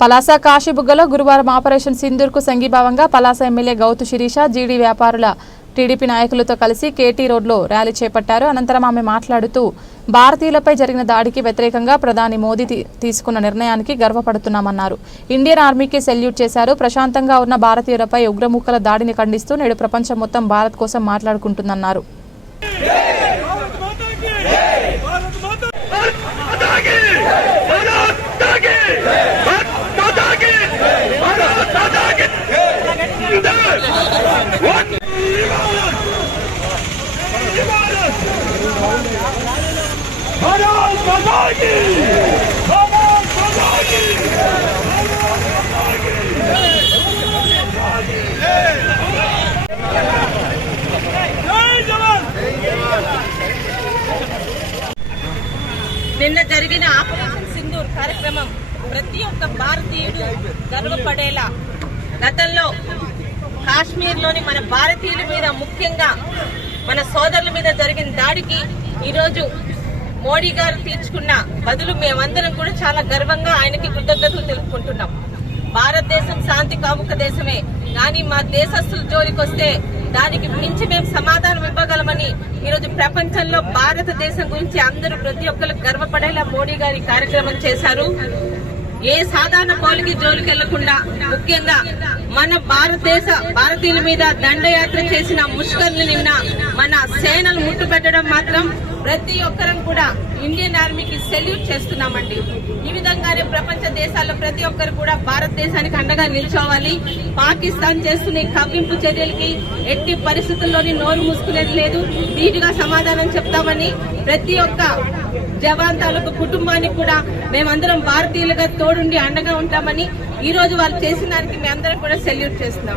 పలాస కాశీబుగ్గలో గురువారం ఆపరేషన్ సింధూర్కు సంఘీభావంగా పలాస ఎమ్మెల్యే గౌతు శిరీష జీడీ వ్యాపారుల టీడీపీ నాయకులతో కలిసి కేటీ రోడ్లో ర్యాలీ చేపట్టారు. అనంతరం ఆమె మాట్లాడుతూ భారతీయులపై జరిగిన దాడికి వ్యతిరేకంగా ప్రధాని మోదీ తీసుకున్న నిర్ణయానికి గర్వపడుతున్నామన్నారు. ఇండియన్ ఆర్మీకి సెల్యూట్ చేశారు. ప్రశాంతంగా ఉన్న భారతీయులపై ఉగ్రముక్కల దాడిని ఖండిస్తూ నేడు ప్రపంచం మొత్తం భారత్ కోసం మాట్లాడుకుంటుందన్నారు. నిన్న జరిగిన ఆపరేషన్ సింధూర్ కార్యక్రమం ప్రతి ఒక్క భారతీయుడు గర్వపడేలా, గతంలో కాశ్మీర్లోని మన భారతీయుల మీద, ముఖ్యంగా మన సోదరుల మీద జరిగిన దాడికి ఈరోజు మోడీ గారు తీర్చుకున్న బదులు మేమందరం కూడా చాలా గర్వంగా ఆయనకి కృతజ్ఞతలు తెలుపుకుంటున్నాం. భారతదేశం శాంతి కాముక దేశమే, కానీ మా దేశస్తుల జోలికి వస్తే దానికి మించి మేము సమాధానం ఇవ్వగలమని ఈరోజు ప్రపంచంలో భారతదేశం గురించి అందరూ ప్రతి ఒక్కరు గర్వపడేలా మోడీ గారి కార్యక్రమం చేశారు. ఏ సాధారణ పౌరులకి జోలికి వెళ్లకుండా, ముఖ్యంగా మన భారతీయుల మీద దండయాత్ర చేసిన ముష్కర్లు నిన్న మన సేనలు ముట్టుపెట్టడం మాత్రం ప్రతి ఒక్కరం కూడా ఇండియన్ ఆర్మీకి సెల్యూట్ చేస్తున్నామండి. ఈ విధంగానే ప్రపంచ దేశాల్లో ప్రతి ఒక్కరు కూడా భారతదేశానికి అండగా నిల్చోవాలి. పాకిస్తాన్ చేస్తున్న కవ్వింపు చర్యలకి ఎట్టి పరిస్థితుల్లోని నోరు మూసుకునేది లేదు. ధీటుగా సమాధానం చెప్తామని, ప్రతి ఒక్క జవాన్ తాలూకు కుటుంబానికి కూడా మేమందరం భారతీయులుగా తోడుండి అండగా ఉంటామని ఈ రోజు వాళ్ళు చేసిన దానికి మేమందరం కూడా సెల్యూట్ చేస్తున్నాం.